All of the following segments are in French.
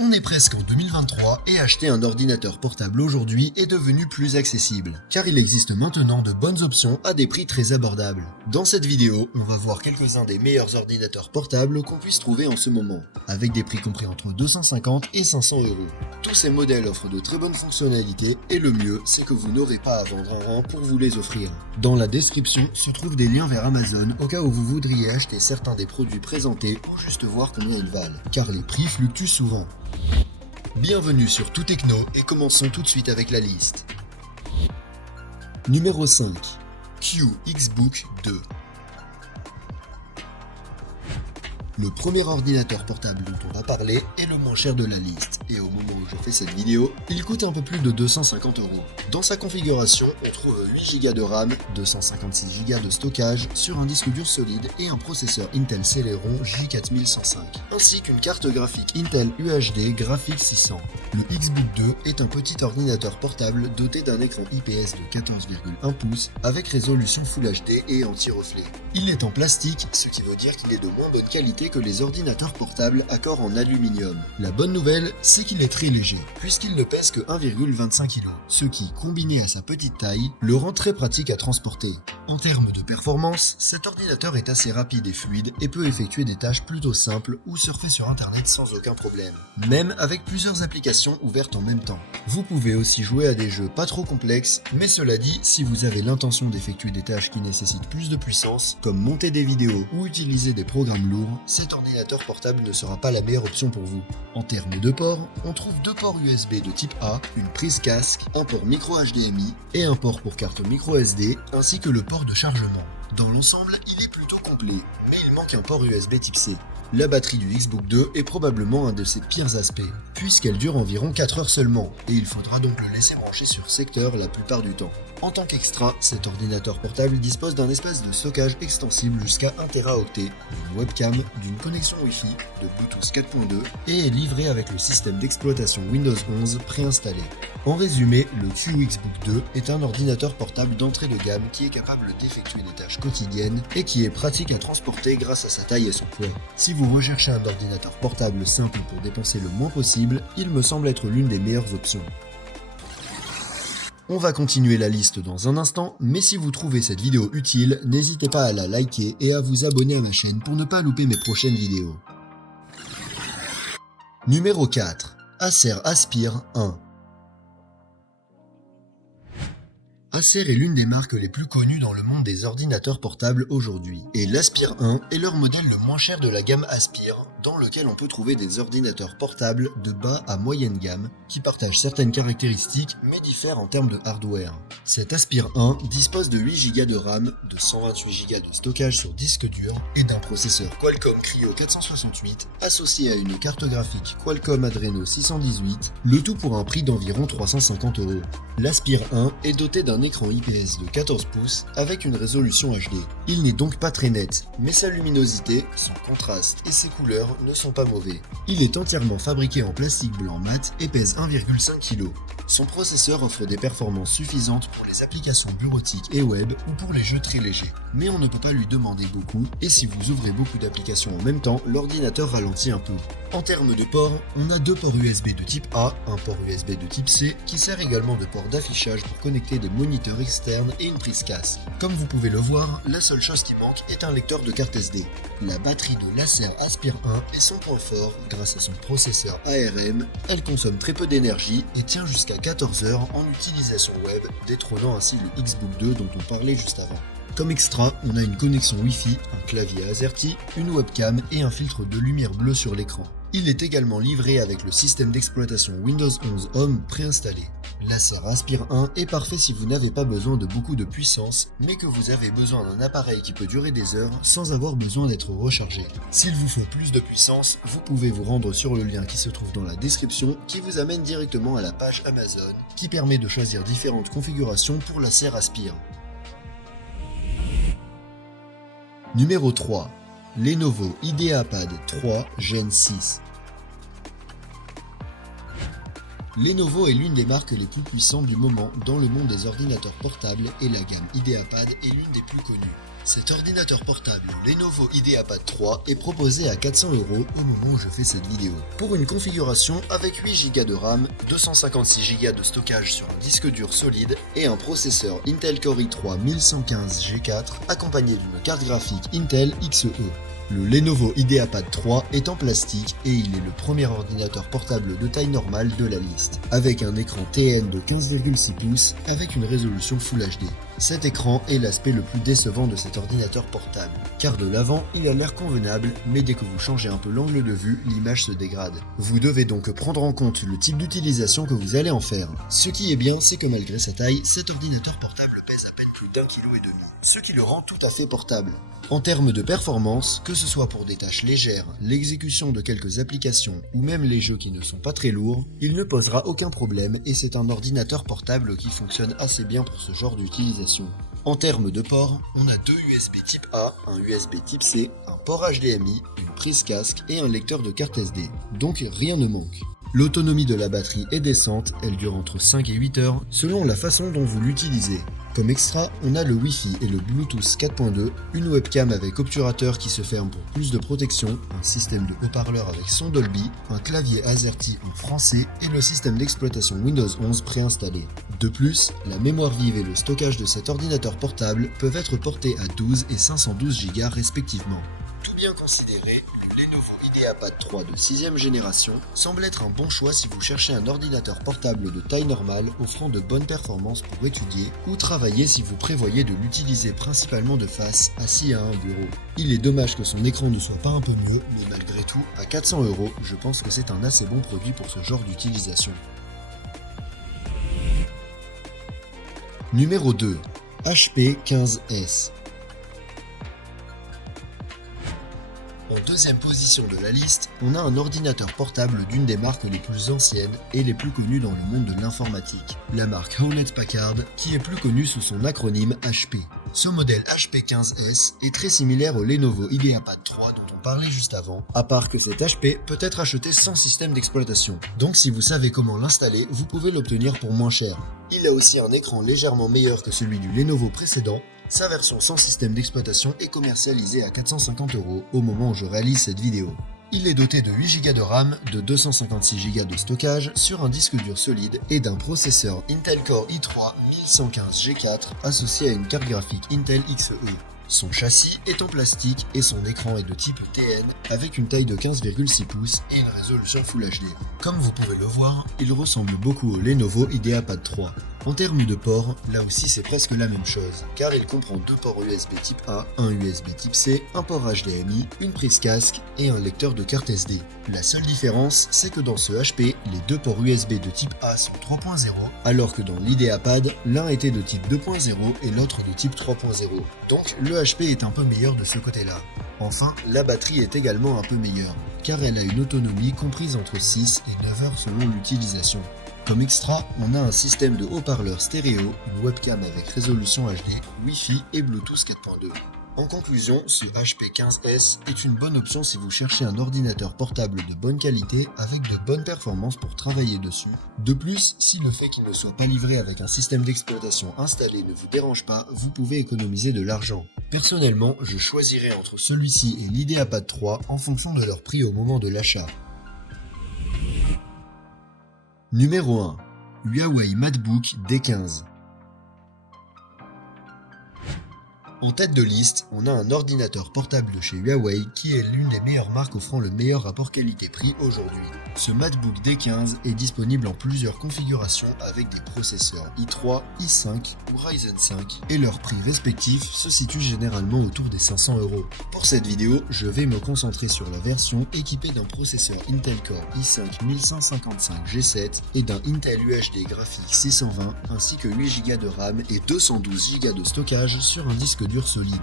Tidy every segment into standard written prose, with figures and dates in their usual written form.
On est presque en 2023 et acheter un ordinateur portable aujourd'hui est devenu plus accessible, car il existe maintenant de bonnes options à des prix très abordables. Dans cette vidéo, on va voir quelques-uns des meilleurs ordinateurs portables qu'on puisse trouver en ce moment, avec des prix compris entre 250 et 500 euros. Tous ces modèles offrent de très bonnes fonctionnalités et le mieux, c'est que vous n'aurez pas à vendre un rang pour vous les offrir. Dans la description se trouvent des liens vers Amazon au cas où vous voudriez acheter certains des produits présentés ou juste voir combien ils valent, car les prix fluctuent souvent. Bienvenue sur Tout Techno et commençons tout de suite avec la liste. Numéro 5. QXBook 2. Le premier ordinateur portable dont on va parler est le moins cher de la liste, et au moment où je fais cette vidéo, il coûte un peu plus de 250 euros. Dans sa configuration, on trouve 8 Go de RAM, 256 Go de stockage sur un disque dur solide et un processeur Intel Celeron J4105, ainsi qu'une carte graphique Intel UHD Graphics 600. Le XBook 2 est un petit ordinateur portable doté d'un écran IPS de 14,1 pouces avec résolution Full HD et anti-reflet. Il est en plastique, ce qui veut dire qu'il est de moins bonne qualité que les ordinateurs portables à corps en aluminium. La bonne nouvelle, c'est qu'il est très léger, puisqu'il ne pèse que 1,25 kg, ce qui, combiné à sa petite taille, le rend très pratique à transporter. En termes de performance, cet ordinateur est assez rapide et fluide et peut effectuer des tâches plutôt simples ou surfer sur internet sans aucun problème, même avec plusieurs applications ouvertes en même temps. Vous pouvez aussi jouer à des jeux pas trop complexes, mais cela dit, si vous avez l'intention d'effectuer des tâches qui nécessitent plus de puissance, comme monter des vidéos ou utiliser des programmes lourds, cet ordinateur portable ne sera pas la meilleure option pour vous. En termes de ports, on trouve deux ports USB de type A, une prise casque, un port micro HDMI et un port pour carte micro SD, ainsi que le port de chargement. Dans l'ensemble, il est plutôt complet, mais il manque un port USB type C. La batterie du XBook 2 est probablement un de ses pires aspects, puisqu'elle dure environ 4 heures seulement, et il faudra donc le laisser brancher sur secteur la plupart du temps. En tant qu'extra, cet ordinateur portable dispose d'un espace de stockage extensible jusqu'à 1 Teraoctet, d'une webcam, d'une connexion Wi-Fi, de Bluetooth 4.2 et est livré avec le système d'exploitation Windows 11 préinstallé. En résumé, le QXBook 2 est un ordinateur portable d'entrée de gamme qui est capable d'effectuer des tâches quotidiennes et qui est pratique à transporter grâce à sa taille et son poids. Si vous recherchez un ordinateur portable simple pour dépenser le moins possible, il me semble être l'une des meilleures options. On va continuer la liste dans un instant, mais si vous trouvez cette vidéo utile, n'hésitez pas à la liker et à vous abonner à ma chaîne pour ne pas louper mes prochaines vidéos. Numéro 4. Acer Aspire 1. Acer est l'une des marques les plus connues dans le monde des ordinateurs portables aujourd'hui, et l'Aspire 1 est leur modèle le moins cher de la gamme Aspire, dans lequel on peut trouver des ordinateurs portables de bas à moyenne gamme qui partagent certaines caractéristiques mais diffèrent en termes de hardware. Cet Aspire 1 dispose de 8 Go de RAM, de 128 Go de stockage sur disque dur et d'un processeur Qualcomm Cryo 468 associé à une carte graphique Qualcomm Adreno 618, le tout pour un prix d'environ 350 euros. L'Aspire 1 est doté d'un écran IPS de 14 pouces avec une résolution HD. Il n'est donc pas très net, mais sa luminosité, son contraste et ses couleurs ne sont pas mauvais. Il est entièrement fabriqué en plastique blanc mat et pèse 1,5 kg. Son processeur offre des performances suffisantes pour les applications bureautiques et web ou pour les jeux très légers. Mais on ne peut pas lui demander beaucoup et si vous ouvrez beaucoup d'applications en même temps, l'ordinateur ralentit un peu. En termes de ports, on a deux ports USB de type A, un port USB de type C qui sert également de port d'affichage pour connecter des moniteurs externes et une prise casque. Comme vous pouvez le voir, la seule chose qui manque est un lecteur de carte SD. La batterie de l'Acer Aspire 1 est son point fort grâce à son processeur ARM, elle consomme très peu d'énergie et tient jusqu'à 14 heures en utilisation web, détrônant ainsi le XBook 2 dont on parlait juste avant. Comme extra, on a une connexion Wi-Fi, un clavier AZERTY, une webcam et un filtre de lumière bleue sur l'écran. Il est également livré avec le système d'exploitation Windows 11 Home préinstallé. L'Acer Aspire 1 est parfait si vous n'avez pas besoin de beaucoup de puissance, mais que vous avez besoin d'un appareil qui peut durer des heures sans avoir besoin d'être rechargé. S'il vous faut plus de puissance, vous pouvez vous rendre sur le lien qui se trouve dans la description qui vous amène directement à la page Amazon qui permet de choisir différentes configurations pour l'Acer Aspire. Numéro 3. Lenovo IdeaPad 3 Gen 6. Lenovo est l'une des marques les plus puissantes du moment dans le monde des ordinateurs portables et la gamme IdeaPad est l'une des plus connues. Cet ordinateur portable Lenovo IdeaPad 3 est proposé à 400 € au moment où je fais cette vidéo. Pour une configuration avec 8 Go de RAM, 256 Go de stockage sur un disque dur solide et un processeur Intel Core i3 1115G4 accompagné d'une carte graphique Intel Xe. Le Lenovo IdeaPad 3 est en plastique et il est le premier ordinateur portable de taille normale de la liste, avec un écran TN de 15,6 pouces avec une résolution Full HD. Cet écran est l'aspect le plus décevant de cet ordinateur portable, car de l'avant il a l'air convenable, mais dès que vous changez un peu l'angle de vue, l'image se dégrade. Vous devez donc prendre en compte le type d'utilisation que vous allez en faire. Ce qui est bien, c'est que malgré sa taille, cet ordinateur portable pèse à peine plus d'1,5 kg, ce qui le rend tout à fait portable. En termes de performance, que ce soit pour des tâches légères, l'exécution de quelques applications ou même les jeux qui ne sont pas très lourds, il ne posera aucun problème et c'est un ordinateur portable qui fonctionne assez bien pour ce genre d'utilisation. En termes de ports, on a deux USB type A, un USB type C, un port HDMI, une prise casque et un lecteur de carte SD, donc rien ne manque. L'autonomie de la batterie est décente, elle dure entre 5 et 8 heures selon la façon dont vous l'utilisez. Comme extra, on a le Wi-Fi et le Bluetooth 4.2, une webcam avec obturateur qui se ferme pour plus de protection, un système de haut-parleur avec son Dolby, un clavier AZERTY en français et le système d'exploitation Windows 11 préinstallé. De plus, la mémoire vive et le stockage de cet ordinateur portable peuvent être portés à 12 et 512 Go respectivement. Tout bien considéré, le Lenovo IdeaPad 3 de 6ème génération semble être un bon choix si vous cherchez un ordinateur portable de taille normale offrant de bonnes performances pour étudier ou travailler si vous prévoyez de l'utiliser principalement de face, assis à un bureau. Il est dommage que son écran ne soit pas un peu mieux, mais malgré tout, à 400 €, je pense que c'est un assez bon produit pour ce genre d'utilisation. Numéro 2. HP 15S. En deuxième position de la liste, on a un ordinateur portable d'une des marques les plus anciennes et les plus connues dans le monde de l'informatique, la marque Hewlett-Packard, qui est plus connue sous son acronyme HP. Ce modèle HP 15S est très similaire au Lenovo IdeaPad 3 dont on parlait juste avant, à part que cet HP peut être acheté sans système d'exploitation. Donc si vous savez comment l'installer, vous pouvez l'obtenir pour moins cher. Il a aussi un écran légèrement meilleur que celui du Lenovo précédent. Sa version sans système d'exploitation est commercialisée à 450 € au moment où je réalise cette vidéo. Il est doté de 8 Go de RAM, de 256 Go de stockage sur un disque dur solide et d'un processeur Intel Core i3 1115G4 associé à une carte graphique Intel Xe. Son châssis est en plastique et son écran est de type TN avec une taille de 15,6 pouces et une résolution Full HD. Comme vous pouvez le voir, il ressemble beaucoup au Lenovo IdeaPad 3. En termes de ports, là aussi c'est presque la même chose, car il comprend deux ports USB type A, un USB type C, un port HDMI, une prise casque et un lecteur de carte SD. La seule différence, c'est que dans ce HP, les deux ports USB de type A sont 3.0, alors que dans l'IdeaPad, l'un était de type 2.0 et l'autre de type 3.0. Donc le HP est un peu meilleur de ce côté-là. Enfin, la batterie est également un peu meilleure, car elle a une autonomie comprise entre 6 et 9 heures selon l'utilisation. Comme extra, on a un système de haut-parleurs stéréo, une webcam avec résolution HD, Wi-Fi et Bluetooth 4.2. En conclusion, ce HP 15S est une bonne option si vous cherchez un ordinateur portable de bonne qualité avec de bonnes performances pour travailler dessus. De plus, si le fait qu'il ne soit pas livré avec un système d'exploitation installé ne vous dérange pas, vous pouvez économiser de l'argent. Personnellement, je choisirais entre celui-ci et l'IdeaPad 3 en fonction de leur prix au moment de l'achat. Numéro 1. Huawei MateBook D15. En tête de liste, on a un ordinateur portable de chez Huawei qui est l'une des meilleures marques offrant le meilleur rapport qualité-prix aujourd'hui. Ce MateBook D15 est disponible en plusieurs configurations avec des processeurs i3, i5 ou Ryzen 5 et leurs prix respectifs se situent généralement autour des 500 €. Pour cette vidéo, je vais me concentrer sur la version équipée d'un processeur Intel Core i5 1155G7 et d'un Intel UHD graphique 620 ainsi que 8 Go de RAM et 212 Go de stockage sur un disque dur solide.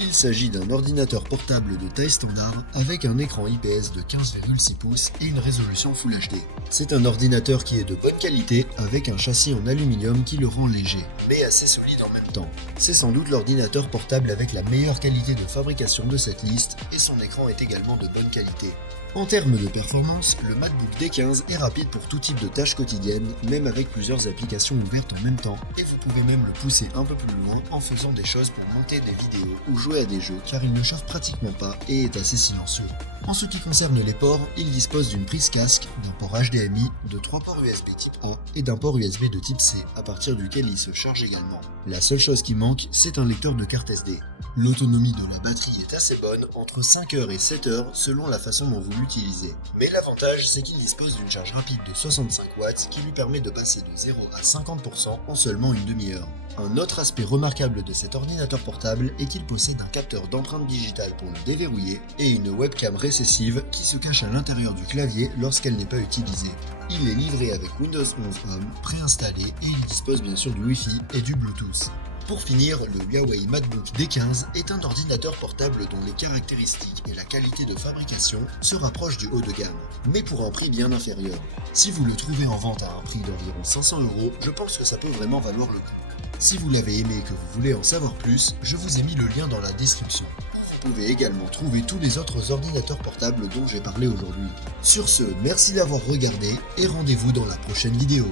Il s'agit d'un ordinateur portable de taille standard avec un écran IPS de 15,6 pouces et une résolution Full HD. C'est un ordinateur qui est de bonne qualité avec un châssis en aluminium qui le rend léger, mais assez solide en même temps. C'est sans doute l'ordinateur portable avec la meilleure qualité de fabrication de cette liste et son écran est également de bonne qualité. En termes de performance, le MacBook D15 est rapide pour tout type de tâches quotidiennes, même avec plusieurs applications ouvertes en même temps, et vous pouvez même le pousser un peu plus loin en faisant des choses pour monter des vidéos ou jouer à des jeux, car il ne chauffe pratiquement pas et est assez silencieux. En ce qui concerne les ports, il dispose d'une prise casque, d'un port HDMI, de 3 ports USB type A et d'un port USB de type C, à partir duquel il se charge également. La seule chose qui manque, c'est un lecteur de carte SD. L'autonomie de la batterie est assez bonne, entre 5 heures et 7 heures selon la façon dont vous l'utilisez. Mais l'avantage, c'est qu'il dispose d'une charge rapide de 65 watts qui lui permet de passer de 0 à 50% en seulement une demi-heure. Un autre aspect remarquable de cet ordinateur portable est qu'il possède un capteur d'empreinte digitale pour le déverrouiller et une webcam récessive qui se cache à l'intérieur du clavier lorsqu'elle n'est pas utilisée. Il est livré avec Windows 11 Home préinstallé et il dispose bien sûr du Wi-Fi et du Bluetooth. Pour finir, le Huawei MacBook D15 est un ordinateur portable dont les caractéristiques et la qualité de fabrication se rapprochent du haut de gamme, mais pour un prix bien inférieur. Si vous le trouvez en vente à un prix d'environ 500 €, je pense que ça peut vraiment valoir le coup. Si vous l'avez aimé et que vous voulez en savoir plus, je vous ai mis le lien dans la description. Vous pouvez également trouver tous les autres ordinateurs portables dont j'ai parlé aujourd'hui. Sur ce, merci d'avoir regardé et rendez-vous dans la prochaine vidéo.